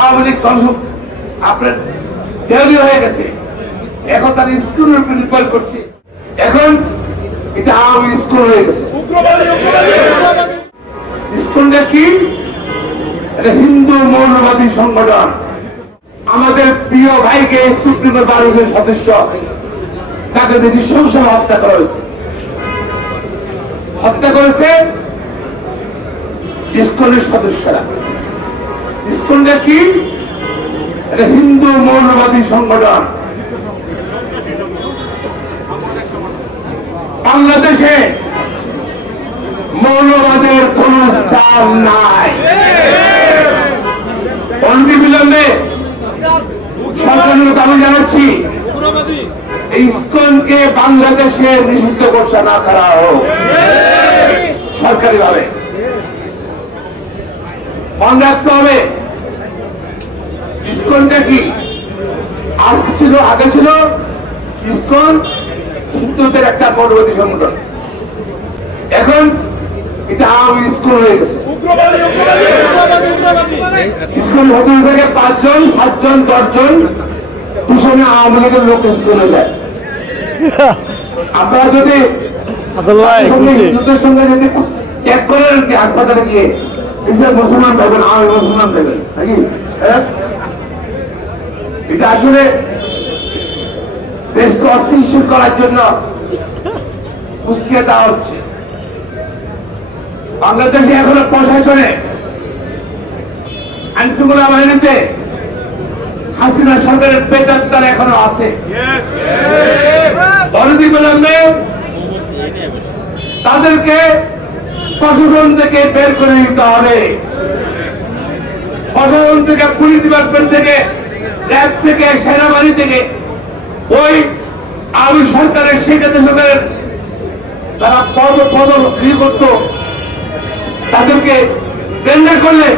আওয়ামী লীগ দর্শক আপনার দেওয়ালি হয়ে গেছে। এখন তার স্কুলের প্রিন্সিপাল করছে, এখন এটা আওয়ামী স্কুল হয়ে গেছে। স্কুলটা কি? এটা হিন্দু মৌলবাদী সংগঠন। আমাদের প্রিয় ভাইকে সুপ্রিম কোর্ট বারের সদস্য তাকে নৃশংসভাবে হত্যা করা হয়েছে। হত্যা করেছে স্কুলের সদস্যরা। স্কুলটা কি? এটা হিন্দু মৌলবাদী সংগঠন। বাংলাদেশে মৌলবাদের কোন স্থান নাই। অনবিলম্বে সরকারের দাবি জানাচ্ছি, ইসকনকে বাংলাদেশে নিষিদ্ধ ঘোষণা করা হোক সরকারি ভাবে। মনে রাখতে হবে ইসকনটা কি? আগে ছিল ইসকন হিন্দুদের একটা মৌলবাদী সংগঠন, এখন এটা আওয়ামী স্কুল হয়ে গেছে। স্কুল হতে থেকে 5 জন 7 জন 10 জন পিছনে আওয়ামী লীগের লোক স্কুলে যায়। আপনারা যদি হিন্দুদের সঙ্গে যদি চেক করেন আর কি হাসপাতালে গিয়ে মুসলমান দেবেন, আওয়ামী মুসলমান দেবেন নাকি? এটা আসলে দেশকে অস্থিতিশীল করার জন্য উস্কে দেওয়া হচ্ছে। বাংলাদেশে এখনো প্রশাসনে আইনশৃঙ্খলা বাহিনীতে হাসিনা সরকারের বেদাত্তার এখনো আছে। অনতিবিলম্বে তাদেরকে প্রশাসন থেকে বের করে দিতে হবে। প্রশাসন থেকে, পুলিশ ডিপার্টমেন্ট থেকে, র্যাব থেকে, সেনাবাহিনী থেকে, ওই আওয়ামী সরকারের শেখ হাসিনা সরকারের তারা পদ করত, তাদেরকে বের করলে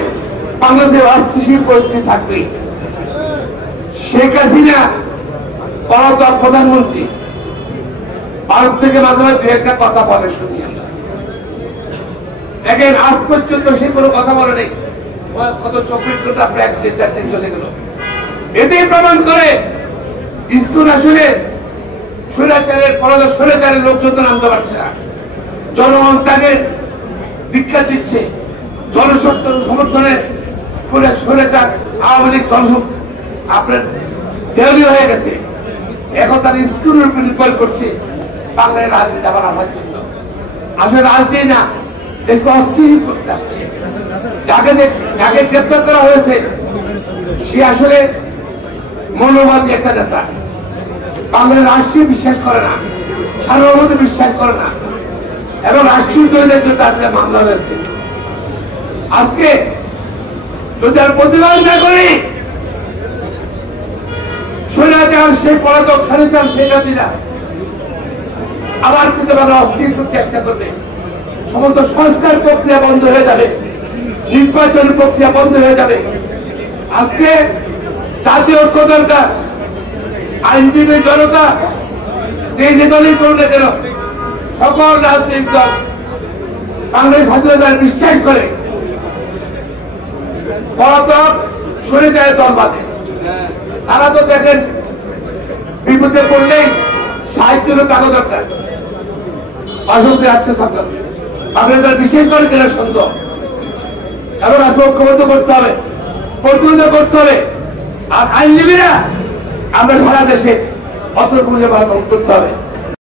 বাংলাদেশে অস্থিতিশীল পরিস্থিতি থাকবে। শেখ হাসিনা পলাতক প্রধানমন্ত্রী, ভারত থেকে মাঝে মাঝে দু একটা কথা বলে শুনি আমরা। দেখেন আজ পর্যন্ত সে কোনো কথা বলে নেই। কত 24 ঘন্টা প্রায় 1-4 দিন চলে গেল। এতেই প্রমাণ করে স্কুল আসলে স্বৈরাচারের পলাতক স্বৈরাচারের লোকজন নামতে পারছে না। জনগণ তাকে দীক্ষা দিচ্ছে, জনসমর্থনে স্বৈরাচার আওয়ামী লীগ দর্শক আপনার দেওয়ালি হয়ে গেছে। এখন তার স্কুলের প্রিন্সিপাল করছে বাংলায় রাজনীতি আবার আনার জন্য। আসলে রাজনীতি না, দেখো অস্থির করতে আসছে। যাকে গ্রেপ্তার করা হয়েছে সে আসলে মৌলবাদী একটা নেতা, বাংলার রাষ্ট্রীয় বিশ্বাস করে না, সার্বভৌমত্ব বিশ্বাস করে না, এবং রাষ্ট্রীয় দলীয় তাদের মামলা হয়েছে। আজকে যদি আর প্রতিবাদ না করি, স্বৈরাচার সেই পলাতক স্বৈরাচার শেখ হাসিনা আবার কিন্তু অস্থির চেষ্টা করবে। সমস্ত সংস্কার প্রক্রিয়া বন্ধ হয়ে যাবে, নির্বাচন প্রক্রিয়া বন্ধ হয়ে যাবে। আজকে জাতীয় ঐক্য দরকার। আইনজীবী জনতা যে দলই করুন না কেন, সকল রাজনৈতিক দল বাংলাদেশ স্বাধীনতার বিশ্বাস করে, পলাতক স্বৈরাচারের দল বাঁধে। তারা তো দেখেন বিপদে পড়লেই সাহায্যের টাকা দরকার, পার্শ্ববর্তী রাষ্ট্র সরকার বাংলাদেশ বিশেষ করে জেলা সন্দেহ। এখন আজকে ঐক্যবদ্ধ করতে হবে, প্রতিরোধ করতে হবে। আর আইনজীবীরা আমরা সারা দেশে অত করতে হবে।